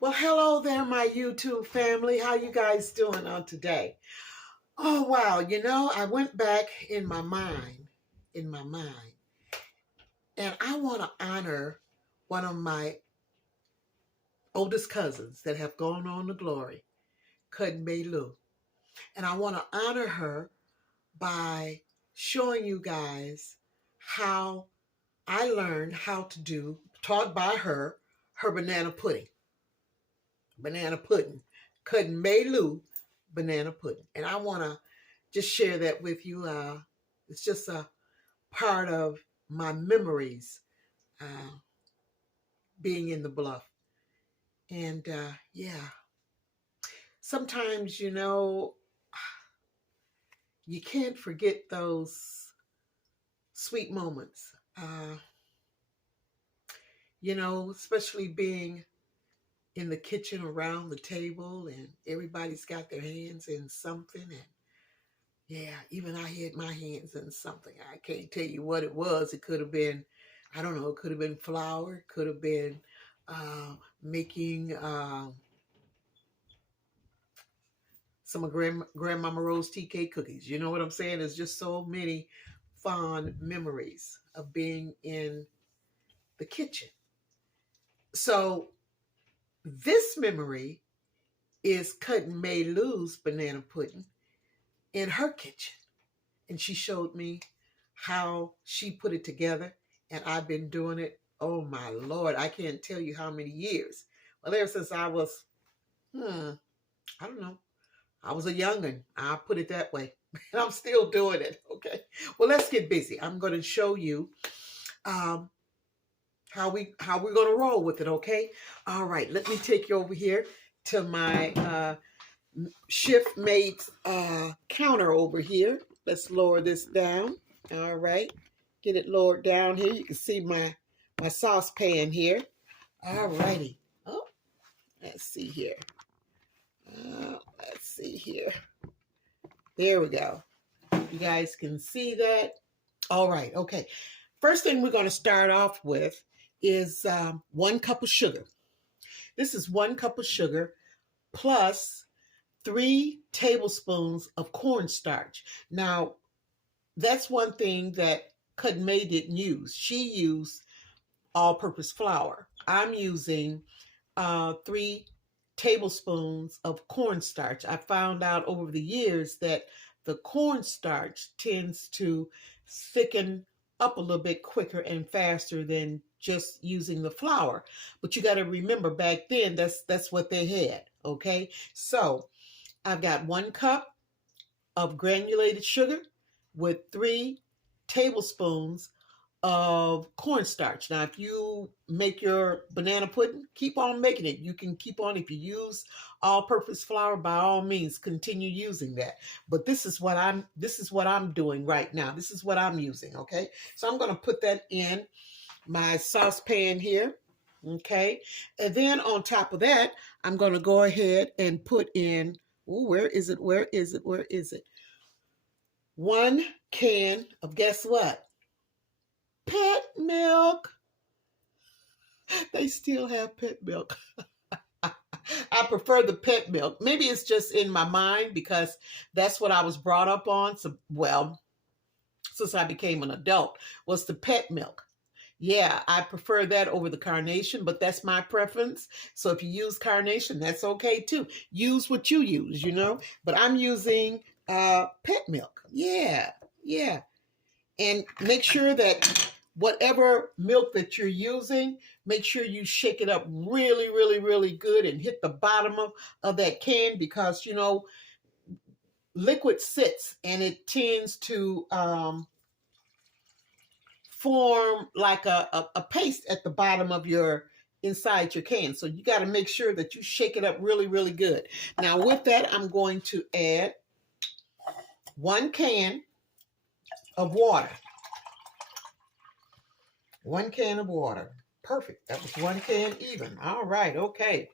Well, hello there, my YouTube family. How you guys doing on today? Oh, wow. I went back in my mind, and I want to honor one of my oldest cousins that have gone on to glory, Cuzsin Mae Lou. And I want to honor her by showing you guys how I learned how to do, taught by her banana pudding. Banana pudding. Cuzsin Mae Lou banana pudding. And I want to just share that with you. It's just a part of my memories uh, being in the bluff. And yeah, sometimes, you can't forget those sweet moments. Especially being in the kitchen around the table and everybody's got their hands in something. And yeah, even I had my hands in something. I can't tell you what it was. It could have been, I don't know, it could have been flour, it could have been making some of Grandmama Rose tea cake cookies. You know what I'm saying? There's just so many fond memories of being in the kitchen. So this memory is Cuzsin Mae Lou's banana pudding in her kitchen. And she showed me how she put it together. And I've been doing it, oh my Lord, I can't tell you how many years. Well, ever since I was, I don't know, I was a young'un. I'll put it that way. And I'm still doing it, okay? Well, let's get busy. I'm going to show you how we're going to roll with it, okay? All right, let me take you over here to my shift mate's counter over here. Let's lower this down. All right, get it lowered down here. You can see my saucepan here. All righty. Oh, let's see here. Let's see here. There we go. You guys can see that. All right. Okay. First thing we're going to start off with is 1 cup of sugar. This is 1 cup of sugar plus 3 tablespoons of cornstarch. Now, that's one thing that Cuzsin Mae didn't use. She used all-purpose flour. I'm using 3 tablespoons of cornstarch. I found out over the years that the cornstarch tends to thicken up a little bit quicker and faster than just using the flour. But you got to remember, back then, that's what they had, okay? So I've got 1 cup of granulated sugar with 3 tablespoons of cornstarch. Now, if you make your banana pudding, keep on making it. You can keep on. If you use all-purpose flour, by all means, continue using that. But this is what I'm doing right now. This is what I'm using, okay? So I'm going to put that in my saucepan here, okay? And then on top of that, I'm going to go ahead and put in, where is it? 1 can of, guess what? Pet milk. They still have pet milk. I prefer the pet milk. Maybe it's just in my mind because that's what I was brought up on. So, well, since I became an adult, was the pet milk. Yeah, I prefer that over the carnation, but that's my preference. So if you use carnation, that's okay too. Use what you use, But I'm using pet milk. Yeah. And make sure that whatever milk that you're using, make sure you shake it up really, really, really good and hit the bottom of that can because, liquid sits and it tends to form like a paste at the bottom of inside your can. So you got to make sure that you shake it up really, really good. Now with that, I'm going to add 1 can of water. 1 can of water. Perfect. That was 1 can even. All right. Okay.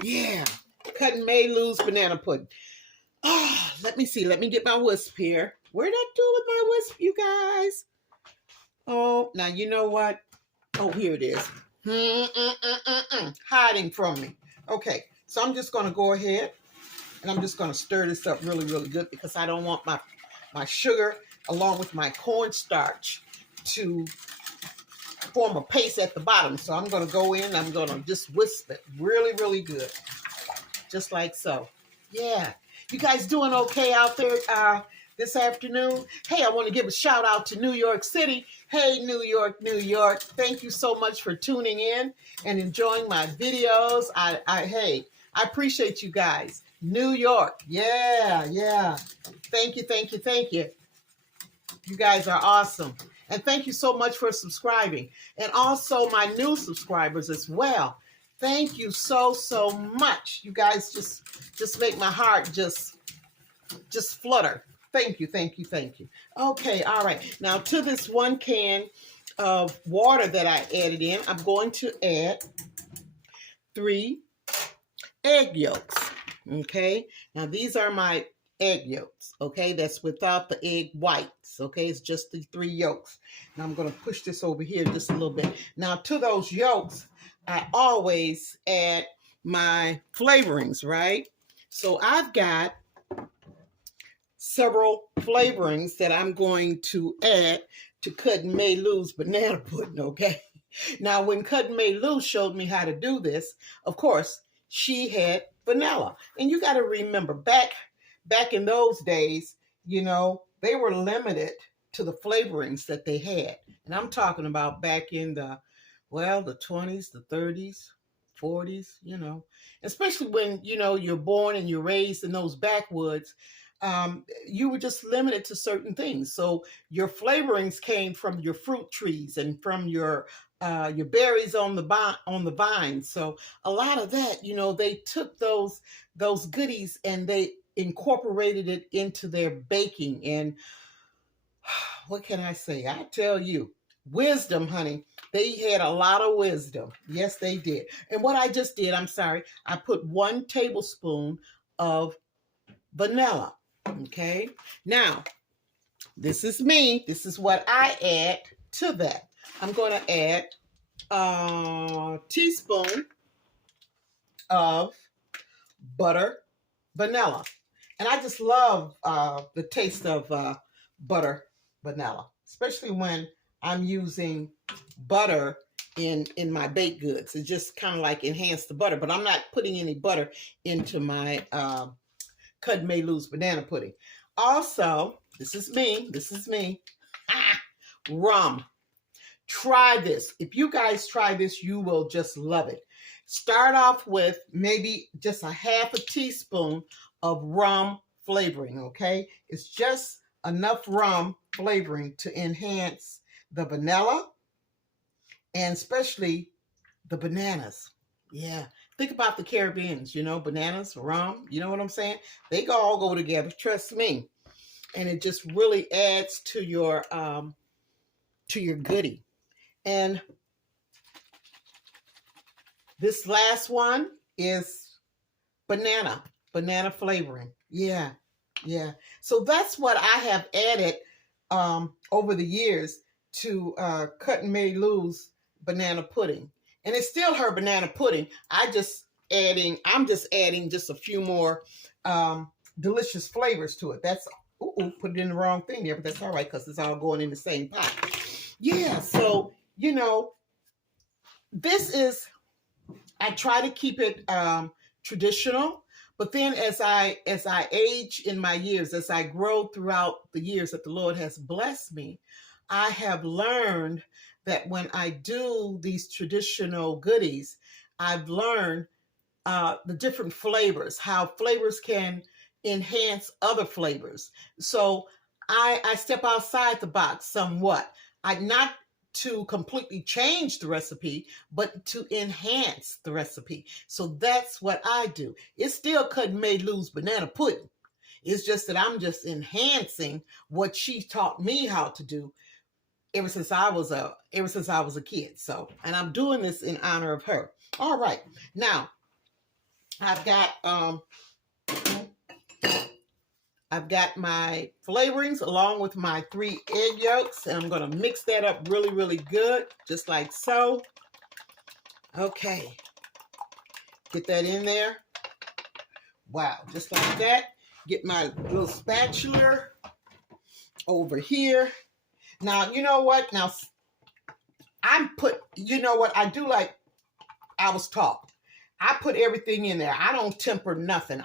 Yeah. Cuzsin Mae Lou's banana pudding. Let me see. Let me get my whisk here. Where did I do with my whisk, you guys? Oh, now you know what? Oh, here it is. Hiding from me. Okay, so I'm just going to go ahead and I'm just going to stir this up really, really good because I don't want my sugar along with my cornstarch to form a paste at the bottom. So I'm going to go in, I'm going to just whisk it really, really good. Just like so. Yeah. You guys doing okay out there this afternoon? Hey, I want to give a shout out to New York City. Hey, New York, New York. Thank you so much for tuning in and enjoying my videos. Hey, I appreciate you guys. New York. Yeah, yeah. Thank you, thank you, thank you. You guys are awesome. And thank you so much for subscribing. And also my new subscribers as well. Thank you so, so much. You guys just make my heart just flutter. Thank you, thank you, thank you. Okay, all right. Now to this 1 can of water that I added in, I'm going to add 3 egg yolks. Okay, now these are my egg yolks. Okay, that's without the egg whites. Okay, it's just the 3 yolks. Now I'm going to push this over here just a little bit. Now to those yolks, I always add my flavorings, right? So I've got several flavorings that I'm going to add to Cuzsin Mae Lou's banana pudding, okay? Now, when Cuzsin Mae Lou showed me how to do this, of course, she had vanilla. And you got to remember, back in those days, you know, they were limited to the flavorings that they had. And I'm talking about back in the 20s, the 30s, 40s, you know, especially when, you know, you're born and you're raised in those backwoods, you were just limited to certain things. So your flavorings came from your fruit trees and from your berries on the vine. So a lot of that, you know, they took those goodies and they incorporated it into their baking. And what can I say? I tell you, wisdom, honey. They had a lot of wisdom. Yes, they did. And what I just did, I put 1 tablespoon of vanilla. Okay. Now, this is me. This is what I add to that. I'm going to add a teaspoon of butter vanilla. And I just love the taste of butter vanilla, especially when I'm using butter in my baked goods. It just kind of like enhance the butter, but I'm not putting any butter into my Cuzsin Mae Lou's banana pudding. Also, this is me. Rum. Try this. If you guys try this, you will just love it. Start off with maybe just a half a teaspoon of rum flavoring, okay? It's just enough rum flavoring to enhance the vanilla and especially the bananas. Yeah. Think about the Caribbeans, you know, bananas, rum, you know what I'm saying? They all go together, trust me. And it just really adds to your goodie. And this last one is banana flavoring. Yeah. So that's what I have added over the years to Cuzsin Mae Lou's banana pudding. And it's still her banana pudding. I'm just adding just a few more delicious flavors to it. That's put it in the wrong thing there, but that's all right because it's all going in the same pot. Yeah, so you know, I try to keep it traditional, but then as I age in my years, as I grow throughout the years that the Lord has blessed me, I have learned that when I do these traditional goodies, I've learned the different flavors, how flavors can enhance other flavors. So I step outside the box somewhat. Not to completely change the recipe, but to enhance the recipe. So that's what I do. It's still Cuzsin Mae Lou's banana pudding. It's just that I'm just enhancing what she taught me how to do ever since I was a kid. So, and I'm doing this in honor of her. All right. Now, I've got my flavorings along with my 3 egg yolks, and I'm going to mix that up really, really good, just like so. Okay. Get that in there. Wow, just like that. Get my little spatula over here. Now, you know what? Now, you know what? I do like I was taught. I put everything in there. I don't temper nothing.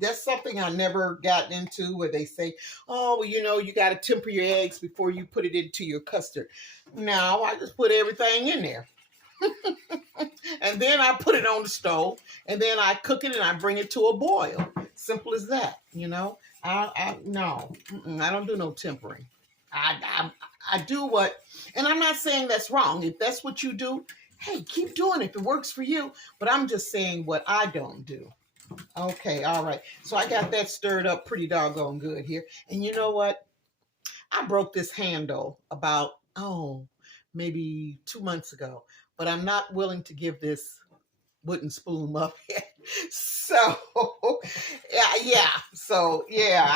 That's something I never got into where they say, oh, well, you know, you got to temper your eggs before you put it into your custard. No, I just put everything in there. And then I put it on the stove, and then I cook it and I bring it to a boil. Simple as that, you know. No, I don't do no tempering. I do what, and I'm not saying that's wrong. If that's what you do, hey, keep doing it if it works for you. But I'm just saying what I don't do. Okay, all right. So I got that stirred up pretty doggone good here. And you know what? I broke this handle about, maybe 2 months ago. But I'm not willing to give this wooden spoon up yet. So, yeah. So, yeah,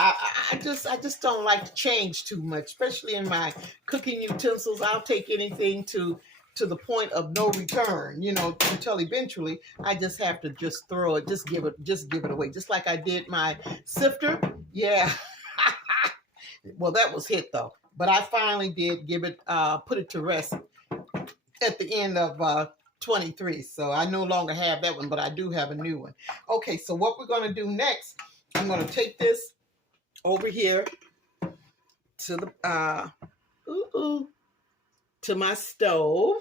I just don't like to change too much, especially in my cooking utensils. I'll take anything to the point of no return, you know, until eventually I just have to just throw it, just give it away. Just like I did my sifter. Yeah. Well, that was hit though. But I finally did give it, put it to rest at the end of 23. So I no longer have that one, but I do have a new one. Okay, so what we're going to do next, I'm going to take this over here to the to my stove.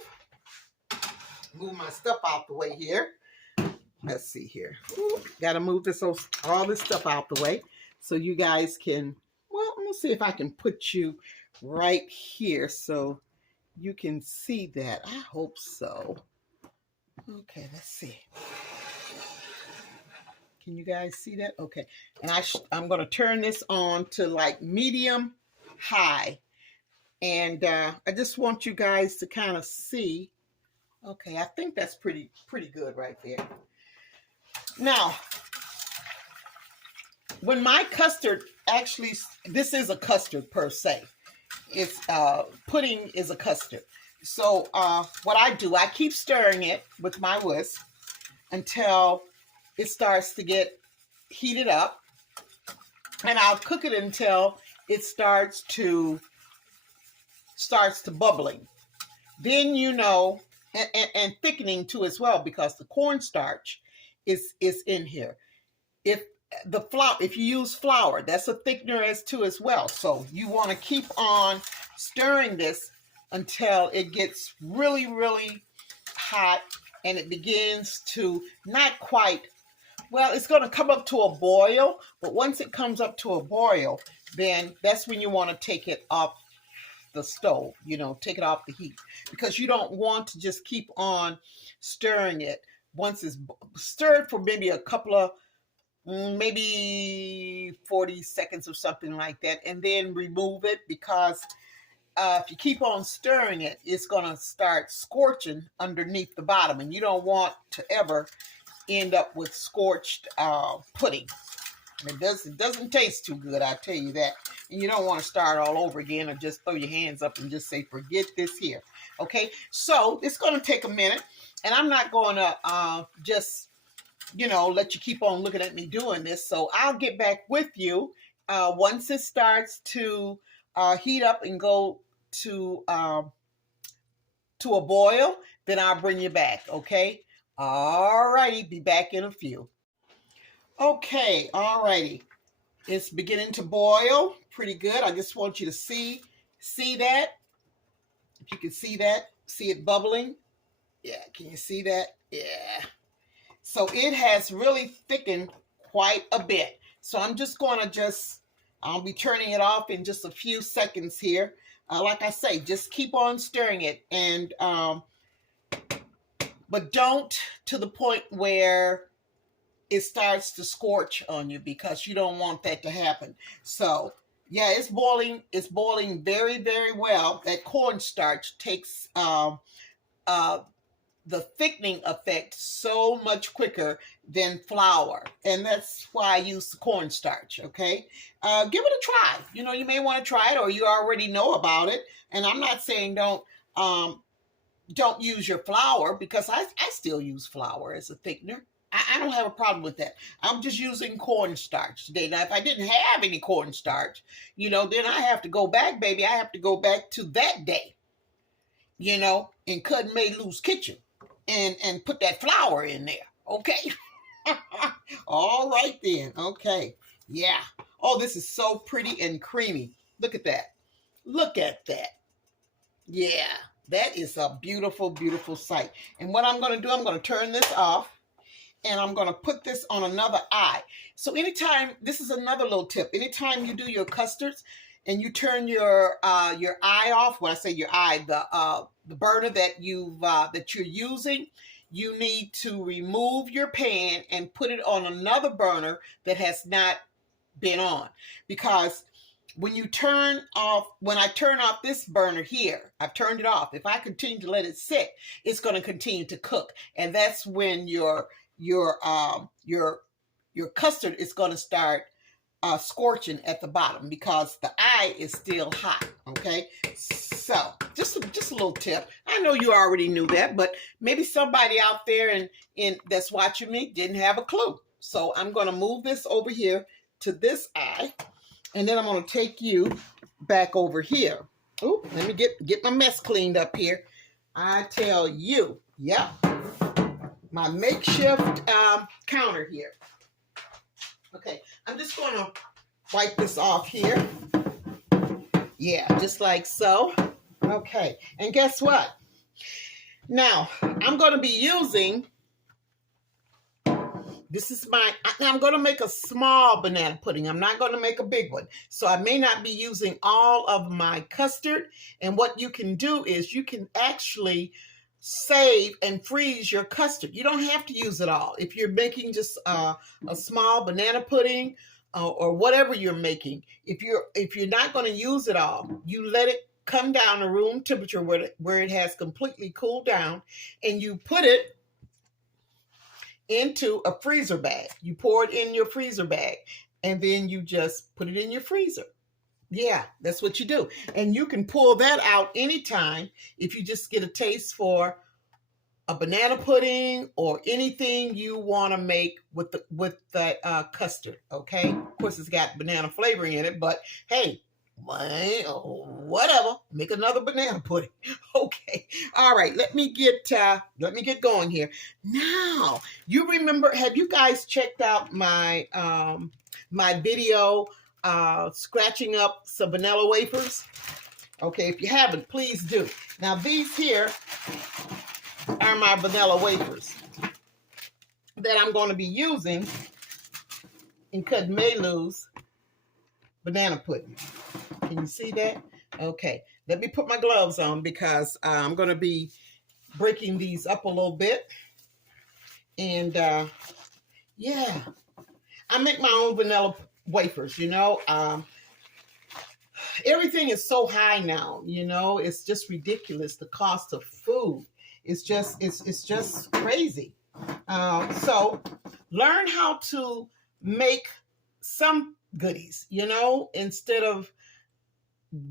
Move my stuff out the way here. Let's see here. Got to move all this stuff out the way so you guys can, well, I'm going to see if I can put you right here so you can see that. I hope so. Okay, let's see. Can you guys see that? Okay. And I'm going to turn this on to like medium high. And I just want you guys to kind of see. Okay, I think that's pretty good right there. Now, when my custard actually, this is a custard per se. It's pudding is a custard. So what I do, I keep stirring it with my whisk until it starts to get heated up, and I'll cook it until it starts to bubbling. Then, you know, and thickening too as well, because the cornstarch is in here. If you use flour, that's a thickener as well. So you want to keep on stirring this until it gets really, really hot and it begins to not quite, well, it's going to come up to a boil. But once it comes up to a boil, then that's when you want to take it off the stove, you know, take it off the heat, because you don't want to just keep on stirring it. Once it's stirred for maybe a couple of, maybe 40 seconds or something like that, and then remove it, because if you keep on stirring it, it's going to start scorching underneath the bottom, and you don't want to ever end up with scorched pudding. It doesn't taste too good, I tell you that. And you don't want to start all over again or just throw your hands up and just say, forget this here. Okay, so it's going to take a minute, and I'm not going to just, you know, let you keep on looking at me doing this. So I'll get back with you once it starts to heat up and go to a boil. Then I'll bring you back. Okay. All righty. Be back in a few. Okay. All righty. It's beginning to boil pretty good. I just want you to see that. If you can see that, see it bubbling. Yeah. Can you see that? Yeah. So it has really thickened quite a bit. So I'm just going to I'll be turning it off in just a few seconds here. Like I say, just keep on stirring it, and but don't to the point where it starts to scorch on you, because you don't want that to happen. So yeah, it's boiling. It's boiling very, very well. That cornstarch takes the thickening effect so much quicker than flour. And that's why I use the cornstarch, okay? Give it a try. You know, you may want to try it, or you already know about it. And I'm not saying don't use your flour, because I still use flour as a thickener. I don't have a problem with that. I'm just using cornstarch today. Now, if I didn't have any cornstarch, then I have to go back, baby. I have to go back to that day, in Cuzsin Mae Lou's kitchen and put that flour in there. Okay. All right then. Okay. Yeah. Oh, this is so pretty and creamy. Look at that. Look at that. Yeah. That is a beautiful, beautiful sight. And what I'm going to do, I'm going to turn this off. And I'm going to put this on another eye. So anytime, this is another little tip. Anytime you do your custards and you turn your eye off, when I say your eye, the burner that you're using, you need to remove your pan and put it on another burner that has not been on. Because when I turn off this burner here, I've turned it off. If I continue to let it sit, it's going to continue to cook. And that's when your custard is going to start scorching at the bottom because the eye is still hot. Okay, so just a little tip. I know you already knew that, but maybe somebody out there and that's watching me didn't have a clue. So I'm going to move this over here to this eye, and then I'm going to take you back over here. Oh, let me get my mess cleaned up here. I tell you, yep. My makeshift counter here. Okay, I'm just going to wipe this off here. Yeah, just like so. Okay, and guess what? Now, I'm going to be using, I'm going to make a small banana pudding. I'm not going to make a big one. So I may not be using all of my custard. And what you can do is you can actually save and freeze your custard. You don't have to use it all. If you're making just a small banana pudding or whatever you're making, if you're not going to use it all, you let it come down to room temperature where it has completely cooled down, and you put it into a freezer bag. You pour it in your freezer bag, and then you just put it in your freezer. Yeah, that's what you do. And you can pull that out anytime if you just get a taste for a banana pudding or anything you want to make with the custard, okay? Of course, it's got banana flavoring in it, but hey, whatever. Make another banana pudding. Okay. All right, let me get going here. Now, you remember, have you guys checked out my my video scratching up some vanilla wafers? Okay, if you haven't, please do. Now these here are my vanilla wafers that I'm going to be using in Cuzsin Mae Lou's banana pudding. Can you see that? Okay, let me put my gloves on because I'm going to be breaking these up a little bit. And yeah, I make my own vanilla wafers, everything is so high now, it's just ridiculous. The cost of food is just, it's just crazy. So learn how to make some goodies, instead of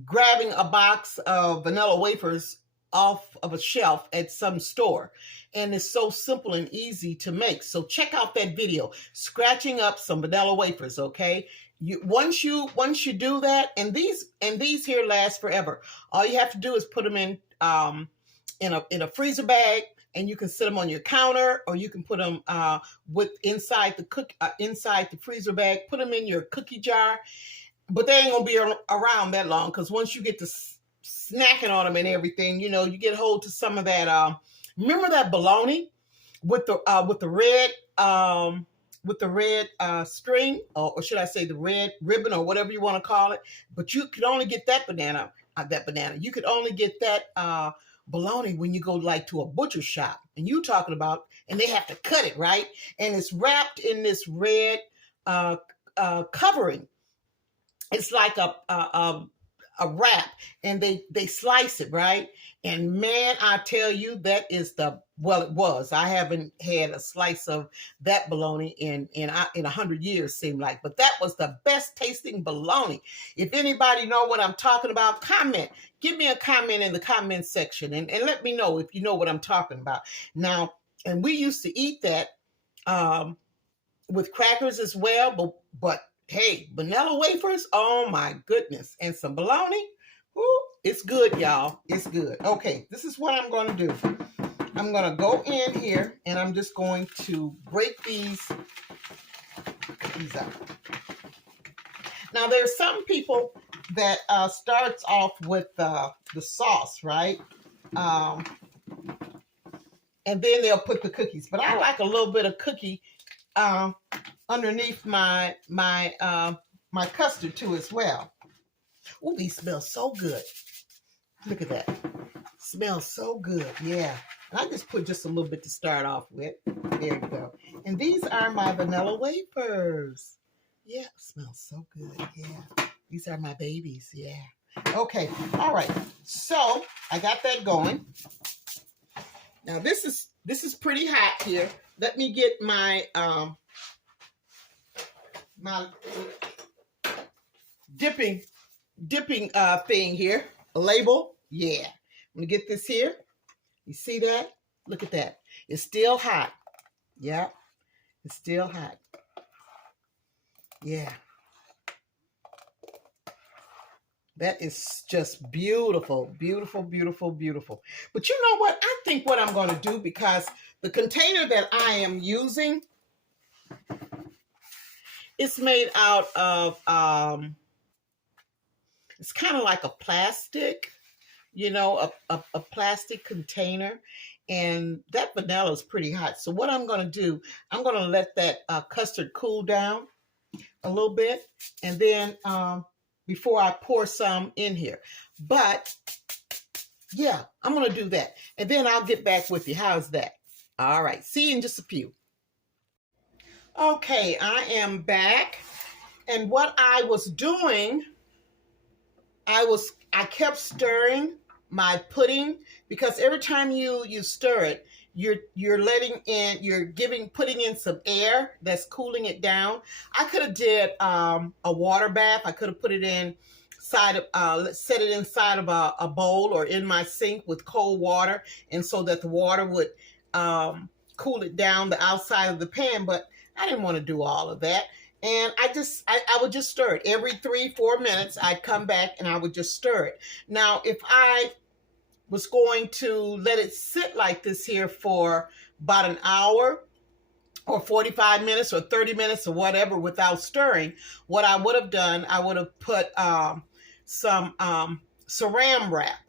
grabbing a box of vanilla wafers off of a shelf at some store. And it's so simple and easy to make. So check out that video, scratching up some vanilla wafers, okay? Once you do that, and these here last forever. All you have to do is put them in a freezer bag, and you can sit them on your counter, or you can put them inside the freezer bag. Put them in your cookie jar, but they ain't gonna be around that long, because once you get to snacking on them and everything, you get hold to some of that. Remember that bologna with the red string, or should I say the red ribbon, or whatever you want to call it? But you could only get that banana. You could only get that bologna when you go like to a butcher shop, and they have to cut it, right? And it's wrapped in this red covering. It's like a wrap, and they slice it, right? And man, I tell you, that is it was. I haven't had a slice of that bologna in 100 years, seemed like, but that was the best tasting bologna. If anybody know what I'm talking about, give me a comment in the comment section, and let me know if you know what I'm talking about. Now, and we used to eat that with crackers as well. But hey, vanilla wafers, oh my goodness. And some bologna. Ooh, it's good, y'all. It's good. Okay, this is what I'm going to do. I'm going to go in here and I'm just going to break these out. Now, there's some people that starts off with the sauce, right? And then they'll put the cookies. But I like a little bit of cookie underneath my custard too as well. Oh, these smell so good. Look at that. Smells so good. Yeah. And I just put just a little bit to start off with. There you go. And these are my vanilla wafers. Yeah, smells so good. Yeah. These are my babies. Yeah. Okay. All right. So I got that going. Now this is pretty hot here. Let me get my my dipping thing here. A label. Yeah. I'm gonna get this here. You see that? Look at that. It's still hot. Yeah. It's still hot. Yeah. That is just beautiful, beautiful, beautiful, beautiful. But you know what? I think what I'm going to do, because the container that I am using is made out of, it's kind of like a plastic, you know, a plastic container. And that vanilla is pretty hot. So what I'm going to do, I'm going to let that custard cool down a little bit. And then before I pour some in here. But yeah, I'm going to do that. And then I'll get back with you. How's that? All right. See you in just a few. Okay, I am back. And what I was doing, I kept stirring my pudding, because every time you stir it, you're putting in some air that's cooling it down. I could have did a water bath. I could have put it set it inside of a bowl or in my sink with cold water, and so that the water would cool it down the outside of the pan. But I didn't want to do all of that. And I would just stir it. Every 3-4 minutes, I'd come back and I would just stir it. Now, if I was going to let it sit like this here for about an hour or 45 minutes or 30 minutes or whatever without stirring, what I would have done, I would have put some saran wrap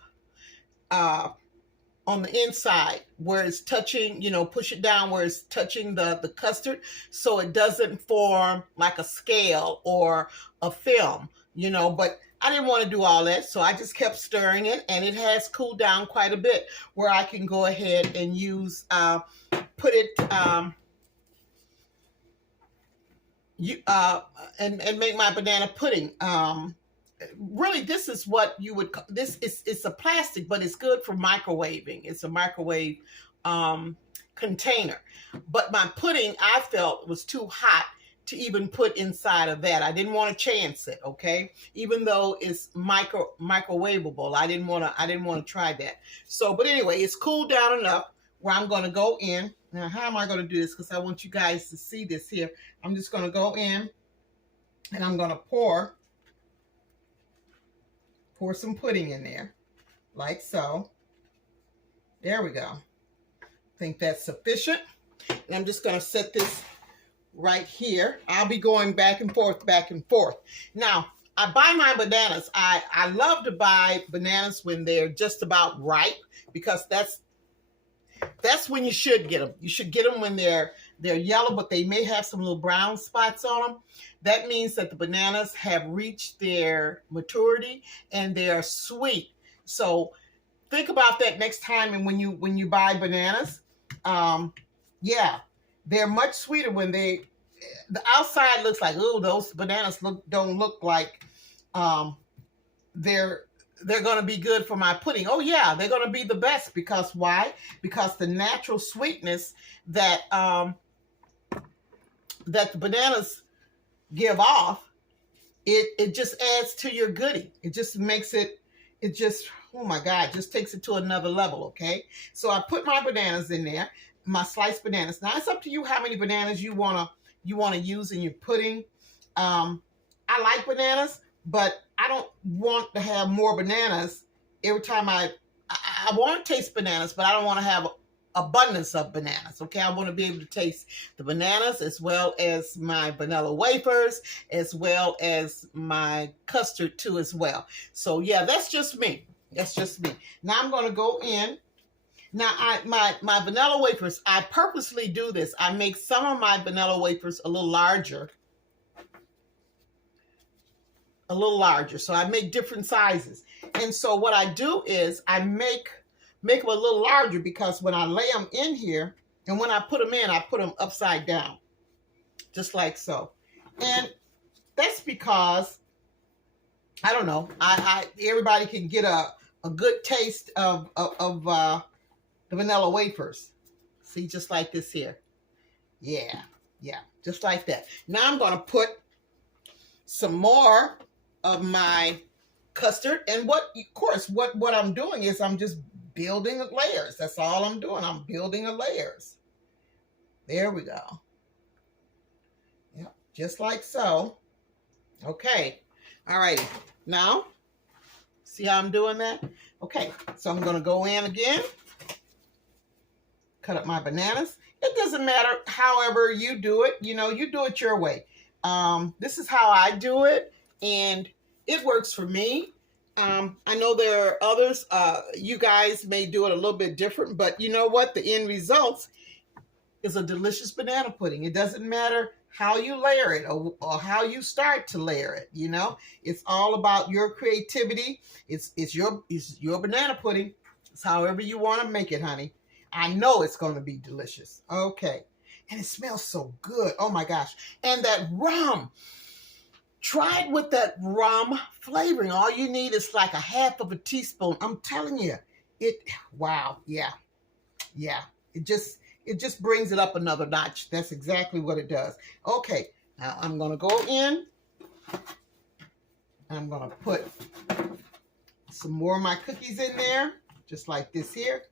on the inside where it's touching, you know, push it down where it's touching the custard, so it doesn't form like a scale or a film, you know. But I didn't want to do all that, so I just kept stirring it, and it has cooled down quite a bit where I can go ahead and use, and make my banana pudding. Really, this is what you would, it's a plastic, but it's good for microwaving. It's a microwave container. But my pudding, I felt, was too hot to even put inside of that. I didn't want to chance it, okay? Even though it's microwavable, I didn't want to try that. So, but anyway, it's cooled down enough where I'm going to go in. Now, how am I going to do this? Because I want you guys to see this here. I'm just going to go in and I'm going to pour some pudding in there, like so. There we go. I think that's sufficient. And I'm just going to set this right here. I'll be going back and forth, back and forth. Now, I buy my bananas. I love to buy bananas when they're just about ripe, because that's when you should get them. You should get them when they're yellow, but they may have some little brown spots on them. That means that the bananas have reached their maturity and they are sweet. So think about that next time, and when you buy bananas, yeah, they're much sweeter when the outside looks like, oh, those bananas don't look like they're going to be good for my pudding. Oh yeah, they're going to be the best. Because why? Because the natural sweetness that that the bananas give off, it just adds to your goodie. It just makes it just, oh my God, just takes it to another level, okay? So I put my bananas in there. my sliced bananas. Now it's up to you how many bananas you wanna use in your pudding. I like bananas, but I don't want to have more bananas every time I want to taste bananas, but I don't want to have abundance of bananas. Okay, I want to be able to taste the bananas as well as my vanilla wafers, as well as my custard too as well. So yeah, that's just me. That's just me. Now I'm going to go in. Now my vanilla wafers, I purposely do this. I make some of my vanilla wafers a little larger. So I make different sizes. And so what I do is I make them a little larger, because when I lay them in here and when I put them in, I put them upside down, just like so. And that's because, I don't know, everybody can get a good taste of the vanilla wafers. See, just like this here. Yeah, just like that. Now I'm going to put some more of my custard, and what I'm doing is I'm just building layers. That's all I'm doing. I'm building the layers. There we go. Yep, just like so. Okay. All righty. Now, see how I'm doing that? Okay, so I'm going to go in again. Cut up my bananas. It doesn't matter however you do it. You know, you do it your way. This is how I do it, and it works for me. I know there are others. You guys may do it a little bit different, but you know what? The end result is a delicious banana pudding. It doesn't matter how you layer it or how you start to layer it. You know, it's all about your creativity. It's your banana pudding. It's however you want to make it, honey. I know it's going to be delicious. Okay. And it smells so good. Oh my gosh. And that rum. Try it with that rum flavoring. All you need is like a half of a teaspoon. I'm telling you, wow, yeah. It just brings it up another notch. That's exactly what it does. Okay, now I'm gonna go in. I'm gonna put some more of my cookies in there, just like this here.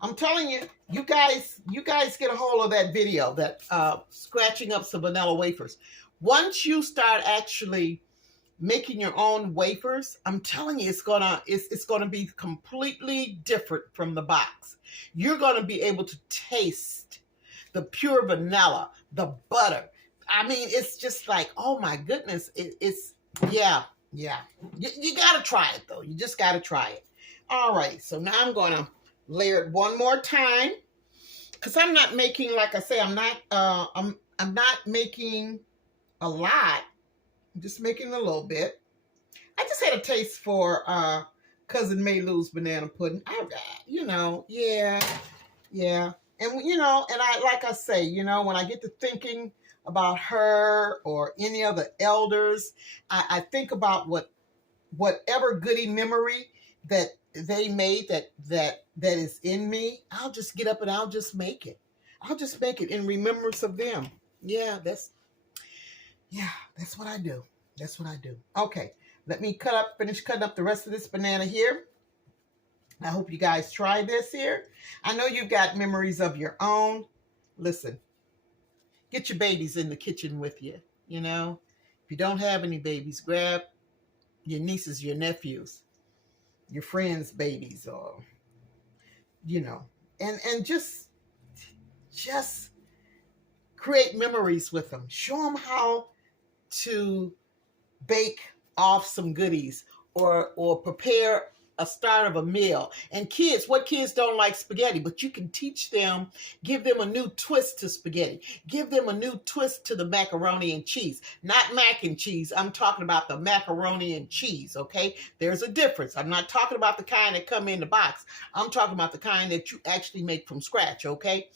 I'm telling you, you guys get a hold of that video, that scratching up some vanilla wafers. Once you start actually making your own wafers, I'm telling you, it's gonna be completely different from the box. You're gonna be able to taste the pure vanilla, the butter. I mean, it's just like, oh my goodness, yeah. You gotta try it though. You just gotta try it. All right, so now I'm gonna layer it one more time, because I'm not making, like I say, I'm not making a lot. I'm just making a little bit. I just had a taste for Cuzsin Mae Lou's banana pudding. Yeah. And like I say, when I get to thinking about her or any other elders, I think about whatever goody memory that they made that is in me. I'll just get up and I'll just make it. I'll just make it in remembrance of them. That's what I do. That's what I do. Okay, let me finish cutting up the rest of this banana here. I hope you guys try this here. I know you've got memories of your own. Listen, get your babies in the kitchen with you. If you don't have any babies, grab your nieces, your nephews, your friends' babies, or, and just create memories with them. Show them how to bake off some goodies or prepare a start of a meal. And what kids don't like spaghetti, but you can teach them, give them a new twist to spaghetti. Give them a new twist to the macaroni and cheese. Not mac and cheese. I'm talking about the macaroni and cheese, okay? There's a difference. I'm not talking about the kind that come in the box. I'm talking about the kind that you actually make from scratch, okay?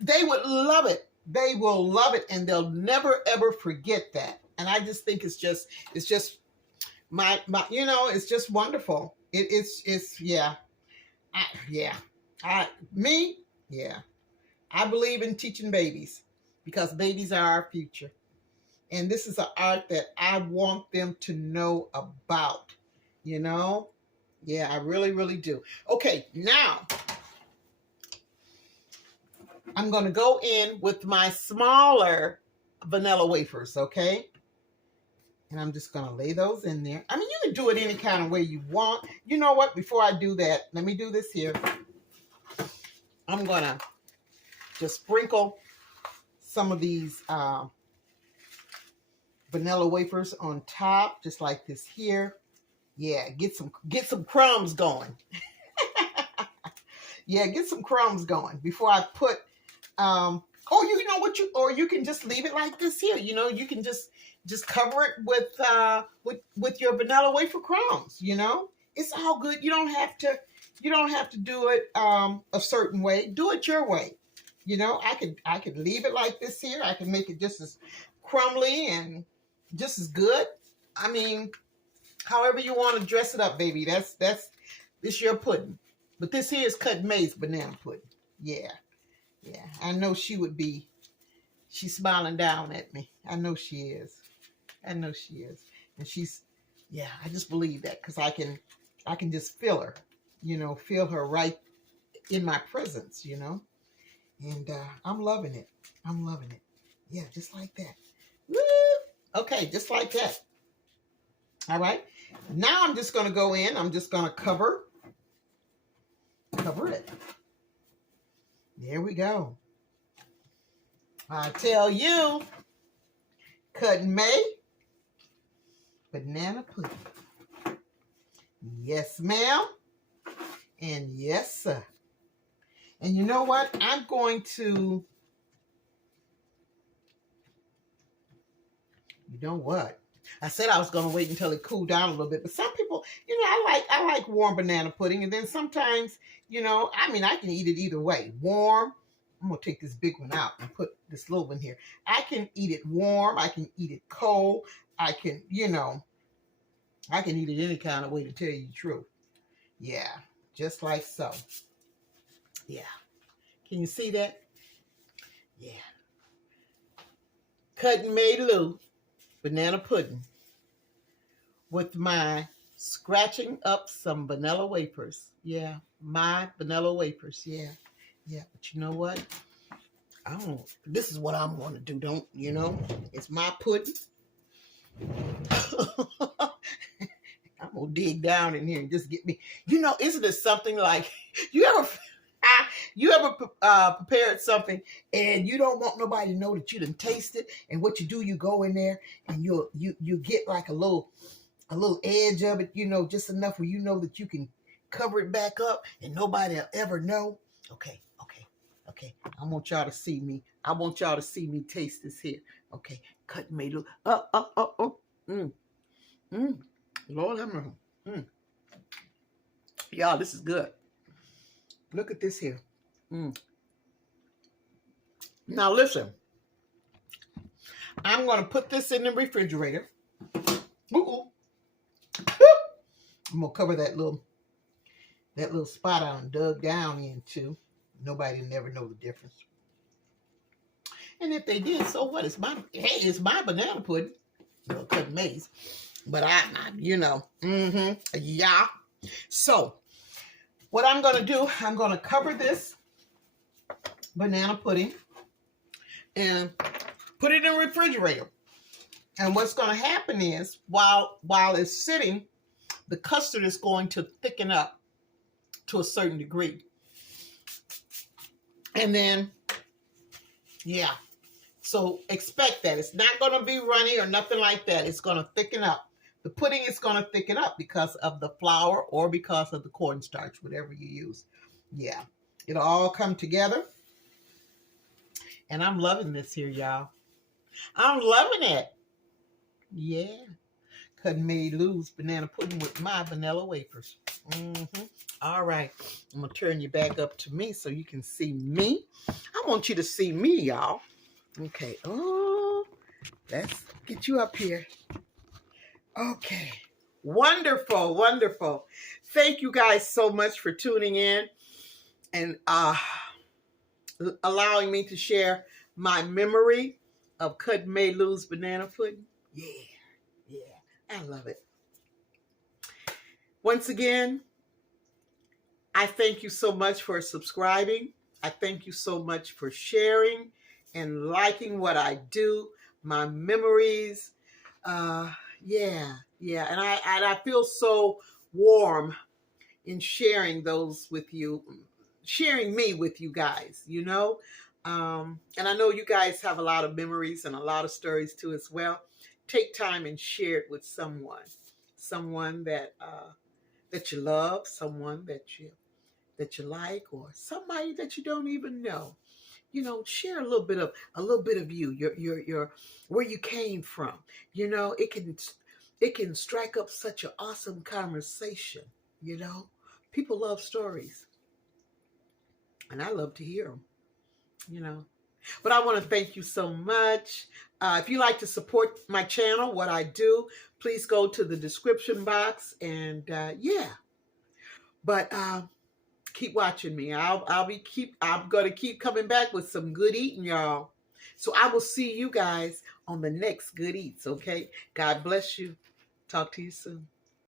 They would love it. They will love it, and they'll never ever forget that. And I just think it's just my it's just wonderful. I believe in teaching babies, because babies are our future. And this is an art that I want them to know about, Yeah, I really, really do. Okay, now I'm going to go in with my smaller vanilla wafers, okay? And I'm just going to lay those in there. I mean, you can do it any kind of way you want. You know what? Before I do that, let me do this here. I'm going to just sprinkle some of these vanilla wafers on top, just like this here. Yeah, get some crumbs going. Yeah, get some crumbs going before I put or you know what, or you can just leave it like this here. You know, you can just cover it with your vanilla wafer crumbs. You know, it's all good. You don't have to do it a certain way. Do it your way. You know, I could leave it like this here. I can make it just as crumbly and just as good. I mean, however you want to dress it up, baby. This your pudding. But this here is Cuzsin Mae's banana pudding. Yeah. Yeah. I know she's smiling down at me. I know she is. And I just believe that because I can just feel her, you know, feel her right in my presence, you know. And I'm loving it. Yeah, just like that. Woo! Okay, just like that. All right. Now I'm just going to go in. I'm just going to cover it. There we go. I tell you, Cuzsin Mae banana pudding. Yes, ma'am. And yes, sir. And you know what? I'm going to, you know what? I said I was going to wait until it cooled down a little bit, but some people, you know, I like warm banana pudding, and then sometimes, you know, I mean, I can eat it either way. Warm. I'm going to take this big one out and put this little one here. I can eat it warm. I can eat it cold. I can, you know, I can eat it any kind of way, to tell you the truth. Yeah, just like so. Yeah. Can you see that? Yeah. Cuzsin Mae Lou banana pudding with my scratching up some vanilla wafers. Yeah, my vanilla wafers. Yeah. But you know what? This is what I'm going to do. Don't, you know, it's my pudding. I'm going to dig down in here and just get me. You know, isn't it something like, you ever prepared something and you don't want nobody to know that you done tasted, and what you do, you go in there and you get like a little edge of it, you know, just enough where you know that you can cover it back up and nobody will ever know. Okay. I want y'all to see me. I want y'all to see me taste this here. Okay. Cuzsin Mae Lou. Lord have mercy. Y'all, this is good. Look at this here. Now listen. I'm going to put this in the refrigerator. I'm going to cover that little spot I dug down into. Nobody will never know the difference. And if they did, so what? It's my banana pudding. You know, Cuzsin Mae's. But I you know, yeah. So, what I'm going to do, I'm going to cover this banana pudding and put it in the refrigerator. And what's going to happen is, while it's sitting, the custard is going to thicken up to a certain degree. And then, yeah. So expect that. It's not going to be runny or nothing like that. It's going to thicken up. The pudding is going to thicken up because of the flour or because of the cornstarch, whatever you use. Yeah. It'll all come together. And I'm loving this here, y'all. I'm loving it. Yeah. Cuzsin Mae Lou's banana pudding with my vanilla wafers. All right. I'm going to turn you back up to me so you can see me. I want you to see me, y'all. Okay. Oh, let's get you up here. Okay. Wonderful. Wonderful. Thank you guys so much for tuning in and allowing me to share my memory of Cuzsin Mae Lou's banana pudding. Yeah. I love it. Once again, I thank you so much for subscribing. I thank you so much for sharing and liking what I do, my memories. Uh, yeah, yeah. And I feel so warm in sharing those with you, sharing me with you guys, you know. And I know you guys have a lot of memories and a lot of stories too as well. Take time and share it with someone that you love, someone that you like, or somebody that you don't even know. You know, share a little bit of you, your where you came from. You know, it can strike up such an awesome conversation. You know, people love stories, and I love to hear them. You know, but I want to thank you so much. If you like to support my channel, what I do, please go to the description box and yeah. But keep watching me. I'm gonna keep coming back with some good eating, y'all. So I will see you guys on the next Good Eats, okay? God bless you. Talk to you soon.